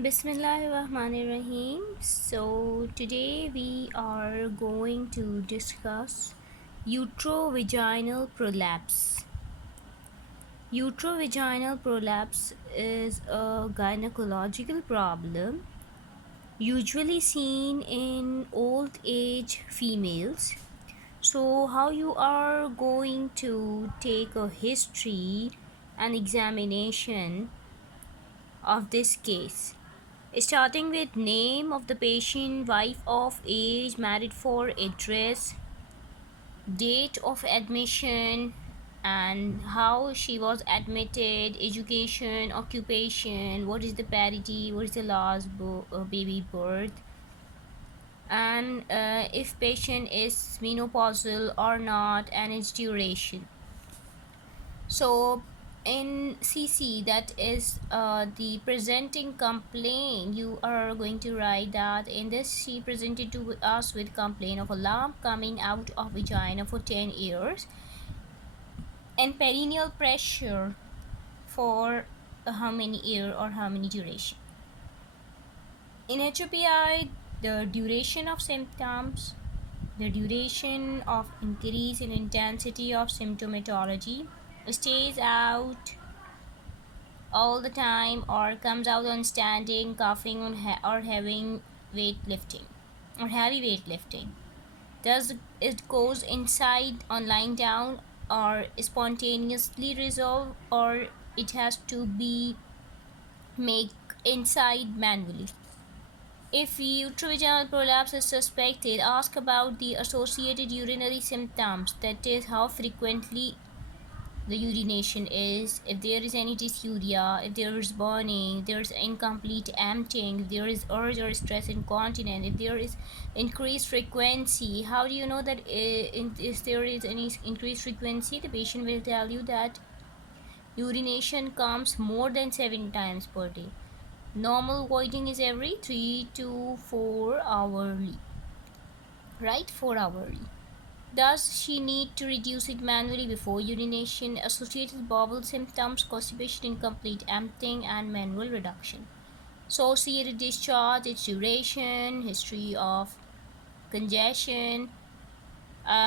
Bismillahirrahmanirrahim. So today we are going to discuss uterovaginal prolapse. Uterovaginal prolapse is a gynecological problem usually seen in old age females. So how you are going to take a history and examination of this case, starting with name of the patient, wife of age, married for, address, date of admission, and how she was admitted, education, occupation, what is the parity, what is the last baby birth, and if patient is menopausal or not, and its duration. So in CC, that is the presenting complaint, you are going to write that in this she presented to us with complaint of a lump coming out of vagina for 10 years and perineal pressure for how many year or how many duration. In HOPI, the duration of symptoms, the duration of increase in intensity of symptomatology, stays out all the time or comes out on standing, coughing on or having weightlifting or heavy weightlifting. Does it goes inside on lying down or spontaneously resolve, or it has to be make inside manually. If uterovaginal prolapse is suspected, ask about the associated urinary symptoms, that is how frequently the urination is, if there is any dysuria, if there is burning, there's incomplete emptying, if there is urge or stress incontinence, if there is increased frequency. How do you know that if there is any increased frequency? The patient will tell you that urination comes more than 7 times per day. Normal voiding is every 3 to 4 hourly, right? 4 hourly. Does she need to reduce it manually before urination? Associated bowel symptoms, constipation, incomplete emptying, and manual reduction. Associated discharge, its duration, history of congestion.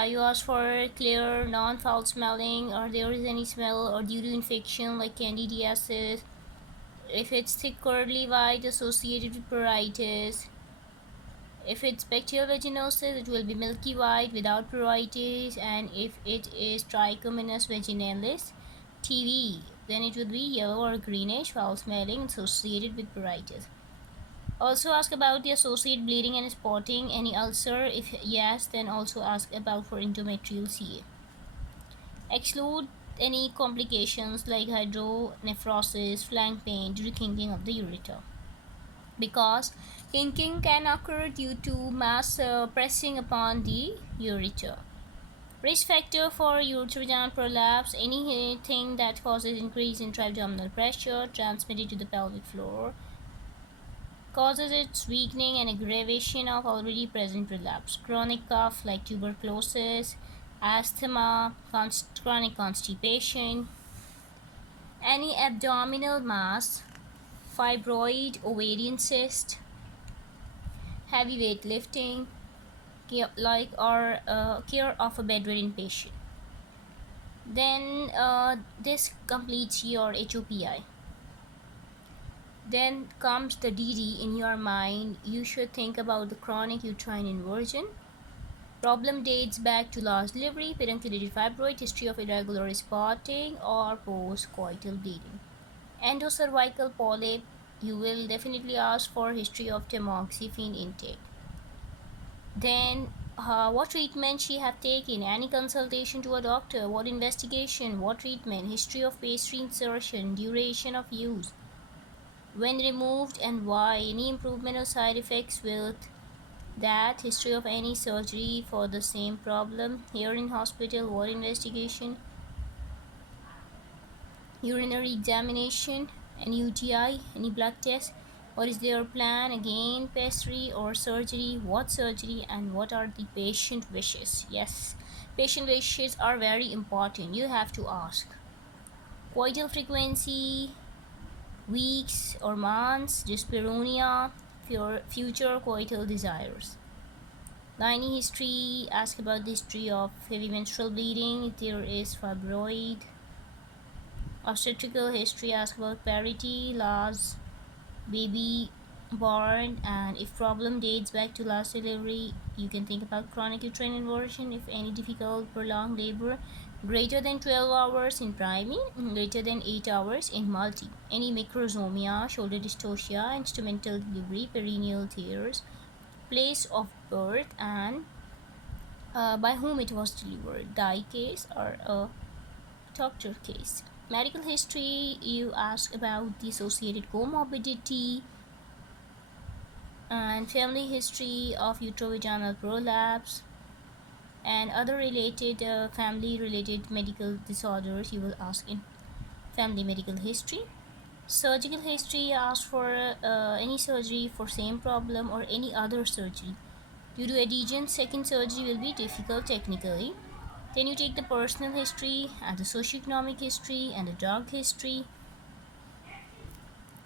You ask for clear, non-foul smelling, or there is any smell, or due to infection like candidiasis. If it's thick, curly, white, associated with pruritus. If it's bacterial vaginosis, it will be milky white without pruritus, and if it is trichomonas vaginalis (TB), then it would be yellow or greenish, foul smelling, associated with pruritus. Also ask about the associated bleeding and spotting, any ulcer. If yes, then also ask about for endometrial CA. Exclude any complications like hydronephrosis, flank pain due to kinking of the ureter, because kinking can occur due to mass pressing upon the ureter. Risk factor for uterovaginal prolapse: anything that causes increase in triabdominal pressure transmitted to the pelvic floor, causes its weakening and aggravation of already present prolapse. Chronic cough like tuberculosis, asthma, chronic constipation, any abdominal mass, fibroid, ovarian cyst, heavy weightlifting, care of a bedridden patient. Then this completes your HOPI. Then comes the DD in your mind. You should think about the chronic uterine inversion. Problem dates back to last delivery, pedunculated fibroid, history of irregular spotting, or post-coital bleeding. Endocervical polyp, you will definitely ask for history of tamoxifen intake. Then what treatment she have taken, any consultation to a doctor, what investigation, what treatment, history of pastry insertion, duration of use, when removed and why, any improvement or side effects with that, history of any surgery for the same problem, here in hospital, what investigation, urinary examination, any UTI, any blood test, what is their plan, again pastry or surgery, what surgery, and what are the patient wishes. Yes, patient wishes are very important, you have to ask. Coital frequency, weeks or months, dyspareunia, future coital desires. Gynae history, ask about the history of heavy menstrual bleeding, if there is fibroid. Obstetrical history, ask about parity, laws, baby born, and if problem dates back to last delivery, you can think about chronic uterine inversion. If any difficult prolonged labor greater than 12 hours in priming, greater than 8 hours in multi, any macrosomia, shoulder dystocia, instrumental delivery, perineal tears, place of birth, and by whom it was delivered, die case or a doctor case. Medical history, you ask about the associated comorbidity and family history of uterovaginal prolapse and other related family related medical disorders you will ask in family medical history. Surgical history, ask for any surgery for same problem or any other surgery. Due to adhesion, second surgery will be difficult technically. Then you take the personal history and the socioeconomic history and the drug history.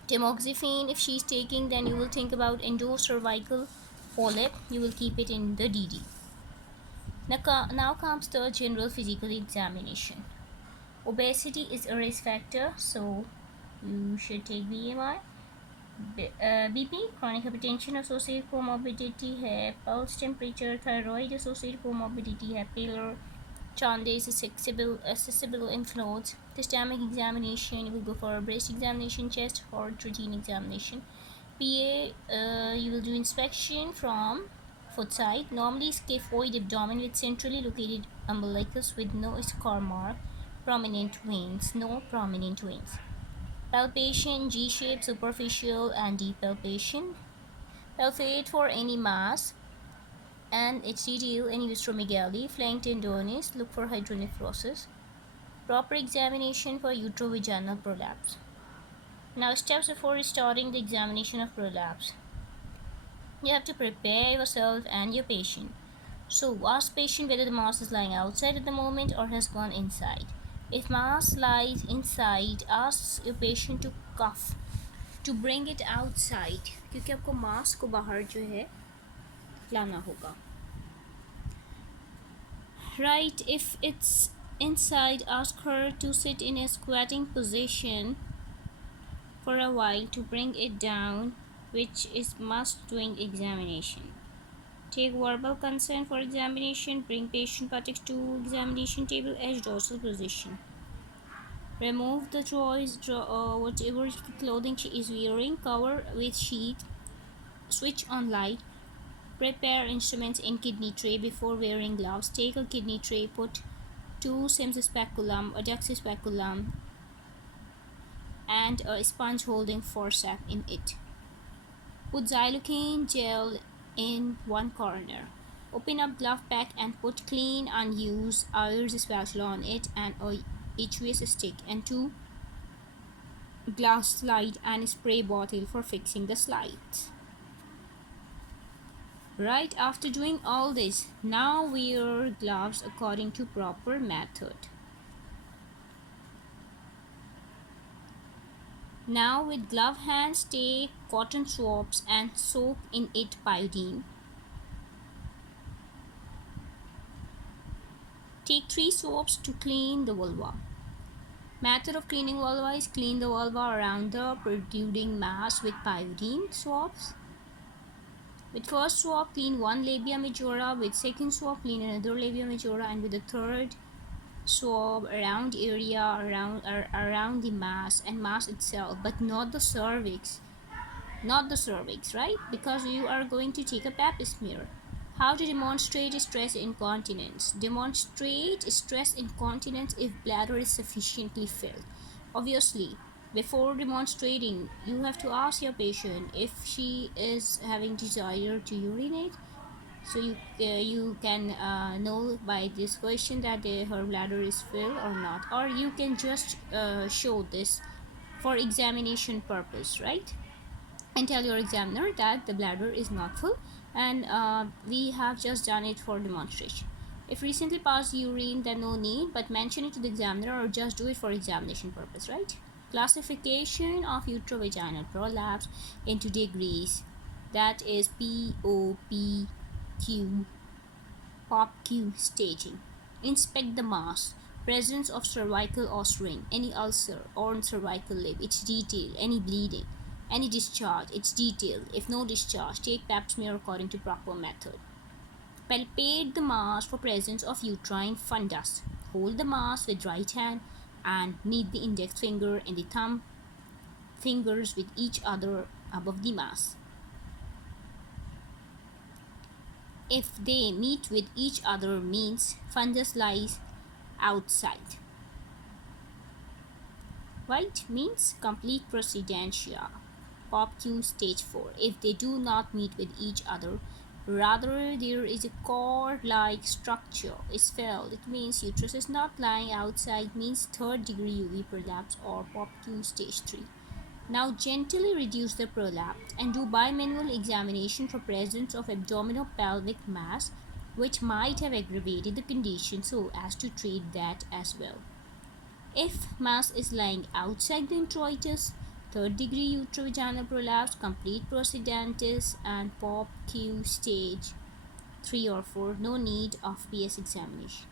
Tamoxifen, if she's taking, then you will think about endocervical polyp. You will keep it in the DD. Now comes the general physical examination. Obesity is a risk factor, so you should take BMI. BP, chronic hypertension associated comorbidity है, pulse temperature, thyroid associated comorbidity है, pallor, jaundice, accessible lymph nodes. Systemic examination, you will go for a breast examination, chest, heart, routine examination. PA, you will do inspection from foot side. Normally scaphoid abdomen with centrally located umbilicus with no scar mark, prominent veins, no prominent veins. Palpation, G-shape, superficial and deep palpation. Palpate for any mass and HDTL and uteromegaly, flank tenderness, look for hydronephrosis. Proper examination for uterovaginal prolapse. Now steps before starting the examination of prolapse. You have to prepare yourself and your patient. So ask patient whether the mass is lying outside at the moment or has gone inside. If mass lies inside, ask your patient to cough to bring it outside क्योंकि आपको मास को बाहर जो है लाना होगा. Right, if it's inside, ask her to sit in a squatting position for a while to bring it down, which is must during examination. Take verbal consent for examination. Bring patient buttocks to examination table as dorsal position. Remove the drawers, whatever clothing she is wearing, cover with sheet. Switch on light. Prepare instruments in kidney tray before wearing gloves. Take a kidney tray, put 2 Sims speculum, a Dexy speculum, and a sponge holding forceps in it. Put xylocaine gel in one corner. Open up glove pack and put clean unused Ayers spatula on it and a HVS stick and 2 glass slide and spray bottle for fixing the slides. Right after doing all this, now wear gloves according to proper method. Now with glove hands, take cotton swabs and soak in it iodine. Take 3 swabs to clean the vulva. Method of cleaning vulva is clean the vulva around the protruding mass with iodine swabs. With first swab, clean one labia majora. With second swab, clean another labia majora, and with the third swab around area around the mass and mass itself, but not the cervix. Not the cervix, right? Because you are going to take a pap smear. How to demonstrate stress incontinence? Demonstrate stress incontinence if bladder is sufficiently filled. Obviously, before demonstrating, you have to ask your patient if she is having desire to urinate. So you can know by this question that her bladder is filled or not, or you can just show this for examination purpose, right? And tell your examiner that the bladder is not full and we have just done it for demonstration. If recently passed urine, then no need, but mention it to the examiner or just do it for examination purpose, right? Classification of uterovaginal prolapse into degrees, that is POPQ staging. Inspect the mass. Presence of cervical ossuary, any ulcer on cervical lip, its detail, any bleeding, any discharge, its detail. If no discharge, take pap smear according to proper method. Palpate the mass for presence of uterine fundus. Hold the mass with right hand and meet the index finger and the thumb fingers with each other above the mass. If they meet with each other means fundus lies outside. Right means complete procedentia. POPQ stage 4. If they do not meet with each other, rather there is a cord-like structure is felt, it means uterus is not lying outside, means third degree UV prolapse or POPQ stage 3. Now gently reduce the prolapse and do bimanual examination for presence of abdominopelvic mass, which might have aggravated the condition, so as to treat that as well. If mass is lying outside the introitus, third degree uterovaginal prolapse, complete procedentis, and POPQ stage 3 or 4, no need of PS examination.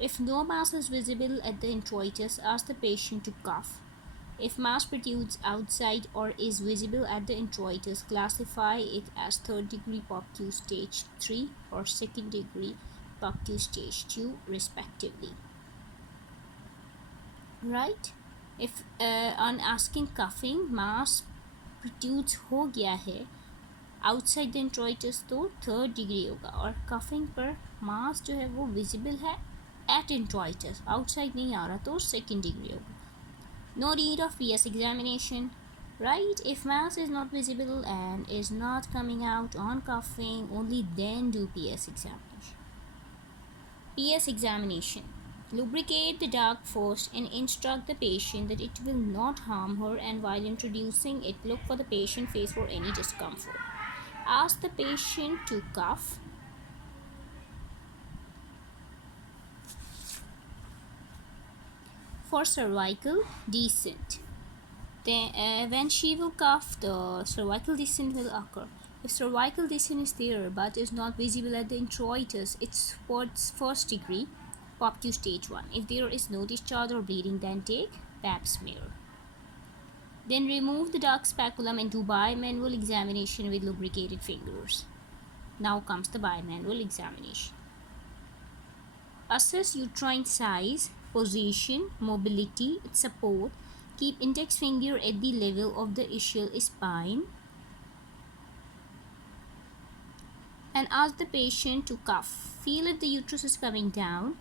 If no mass is visible at the introitus, ask the patient to cough. If mass protrudes outside or is visible at the introitus, classify it as third degree POPQ stage 3 or second degree POPQ stage 2 respectively. Right? If on asking coughing mass protrudes हो गया है outside the इंट्रोइटस तो third degree होगा, और coughing पर मास जो है वो विजिबल है एट इंट्रोइटस, आउटसाइड नहीं आ रहा तो सेकेंड डिग्री होगा. No need of PS examination. Right? If mass is not visible and is not coming out on coughing, only then do PS examination. PS examination. Lubricate the duct first and instruct the patient that it will not harm her, and while introducing it, look for the patient face for any discomfort. Ask the patient to cough. For cervical descent, then when she will cough, the cervical descent will occur. If cervical descent is there but is not visible at the introitus, it's first degree POPQ stage 1. If there is no discharge or bleeding, then take pap smear. Then remove the duct speculum and do bimanual examination with lubricated fingers. Now comes the bimanual examination. Assess uterine size, position, mobility, support. Keep index finger at the level of the ischial spine and ask the patient to cough. Feel if the uterus is coming down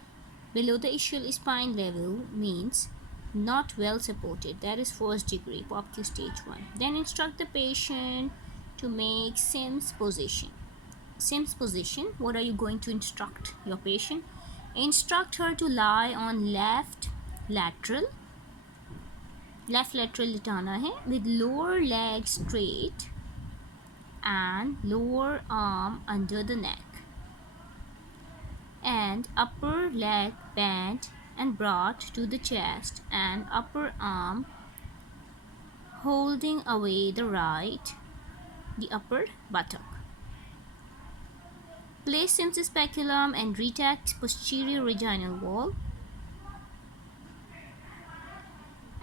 below the ischial spine level, means not well supported, that is first degree POPQ stage 1. Then instruct the patient to make Sims position. Sims position, what are you going to instruct your patient? Instruct her to lie on left lateral लिटाना है with lower leg straight and lower arm under the neck and upper leg bent and brought to the chest and upper arm holding away the upper buttock. Place Sims speculum and retax posterior vaginal wall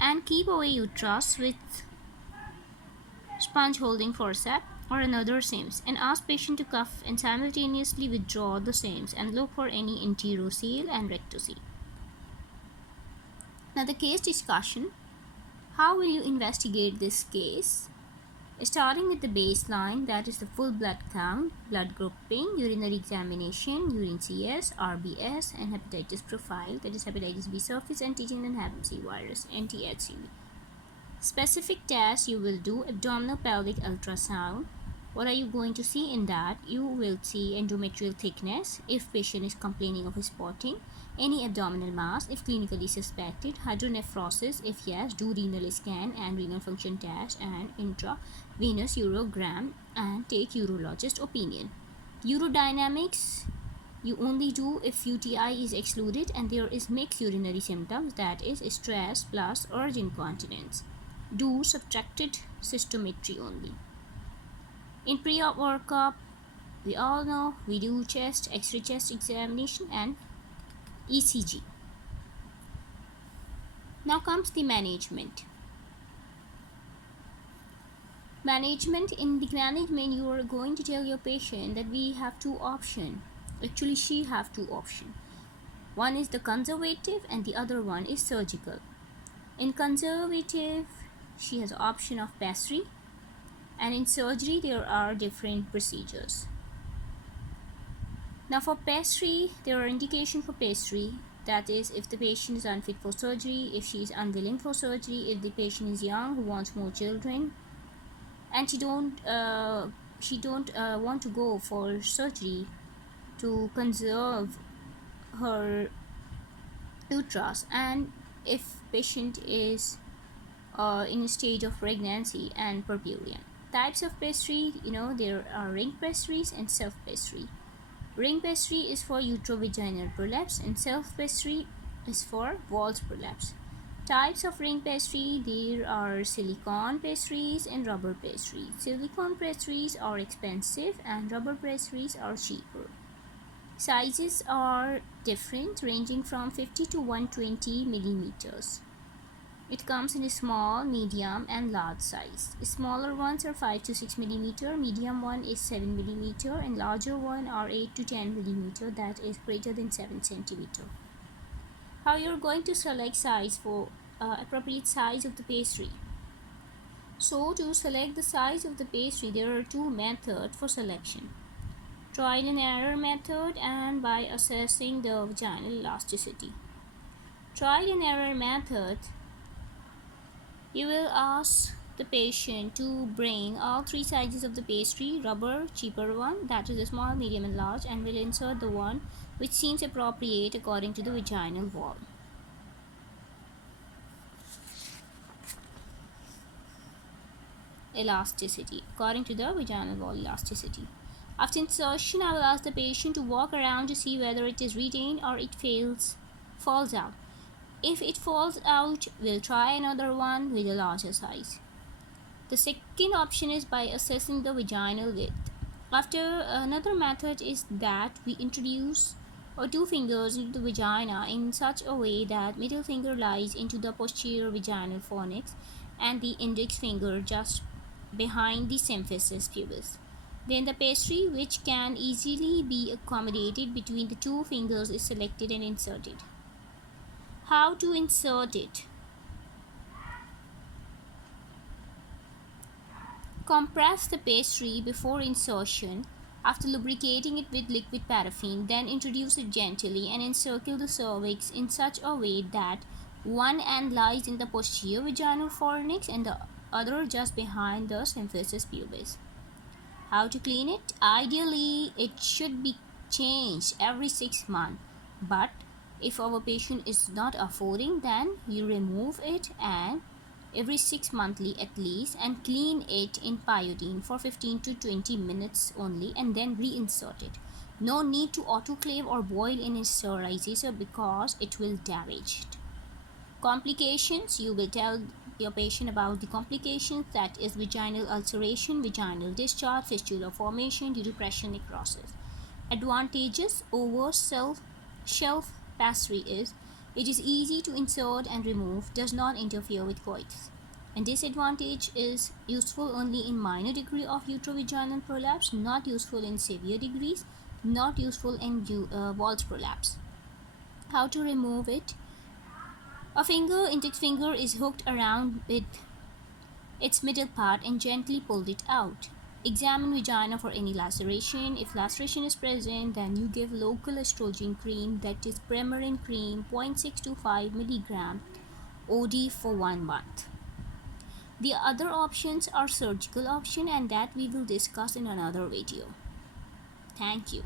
and keep away uterus with sponge holding forceps or another Sims, and ask patient to cough and simultaneously withdraw the Sims and look for any enterocele and rectocele. Now the case discussion. How will you investigate this case? Starting with the baseline, that is the full blood count, blood grouping, urinary examination, urine CS, RBS, and hepatitis profile, that is hepatitis B surface antigen and hep C virus, anti-HCV. Specific tests you will do: abdominopelvic ultrasound. What are you going to see in that? You will see endometrial thickness if patient is complaining of spotting, any abdominal mass if clinically suspected, hydronephrosis if yes, do renal scan and renal function test and intravenous urogram and take urologist opinion. Urodynamics You only do if UTI is excluded and there is mixed urinary symptoms, that is stress plus urge incontinence. Do subtracted cystometry only. In pre-op workup, we all know we do chest, X-ray chest examination and ECG. Now comes the management. In the management, you are going to tell your patient that we have two options. Actually, she have two options. One is the conservative and the other one is surgical. In conservative, she has option of pessary, and in surgery there are different procedures. Now for pessary, there are indications for pessary. That is, if the patient is unfit for surgery, if she is unwilling for surgery, if the patient is young who wants more children, and she don't want to go for surgery to conserve her uterus, and if patient is in a stage of pregnancy and purpurian. Types of pessary, there are ring pessaries and self pessary. Ring pessary is for uterovaginal prolapse and self pessary is for Wall's prolapse. Types of ring pessary, there are silicone pessaries and rubber pessaries. Silicone pessaries are expensive and rubber pessaries are cheaper. Sizes are different, ranging from 50 to 120 millimeters. It comes in a small, medium and large size. Smaller ones are 5 to 6 millimeter, medium one is 7 millimeter, and larger one are 8 to 10 millimeter, that is greater than 7 centimeter. How you're going to select size for appropriate size of the pastry. So to select the size of the pastry, there are two methods for selection. Trial and error method and by assessing the vaginal elasticity. Trial and error method, you will ask the patient to bring all three sizes of the pastry, rubber, cheaper one, that is a small, medium and large, and will insert the one which seems appropriate according to the vaginal wall. Elasticity, according to the vaginal wall elasticity. After insertion, I will ask the patient to walk around to see whether it is retained or it falls out. If it falls out, we'll try another one with a larger size. The second option is by assessing the vaginal width. After another method is that we introduce our two fingers into the vagina in such a way that middle finger lies into the posterior vaginal fornix and the index finger just behind the symphysis pubis. Then the pastry, which can easily be accommodated between the two fingers, is selected and inserted. How to insert it? Compress the pastry before insertion. After lubricating it with liquid paraffin, then introduce it gently and encircle the cervix in such a way that one end lies in the posterior vaginal fornix and the other just behind the symphysis pubis. How to clean it? Ideally, it should be changed every 6 months, but if our patient is not affording, then you remove it and every 6 monthly at least, and clean it in iodine for 15 to 20 minutes only, and then reinsert it. No need to autoclave or boil in a sterilizer because it will damage it. Complications, you will tell your patient about the complications, that is vaginal ulceration, vaginal discharge, fistula formation due to pressure necrosis. Advantages over shelf pastry is it is easy to insert and remove, does not interfere with coitus. And disadvantage is useful only in minor degree of uterovaginal prolapse, not useful in severe degrees, not useful in Wall's prolapse. How to remove it? A index finger is hooked around with its middle part and gently pulled it out. Examine vagina for any laceration. If laceration is present, then you give local estrogen cream, that is Premarin cream, 0.625 mg OD for 1 month. The other options are surgical option, and that we will discuss in another video. Thank you.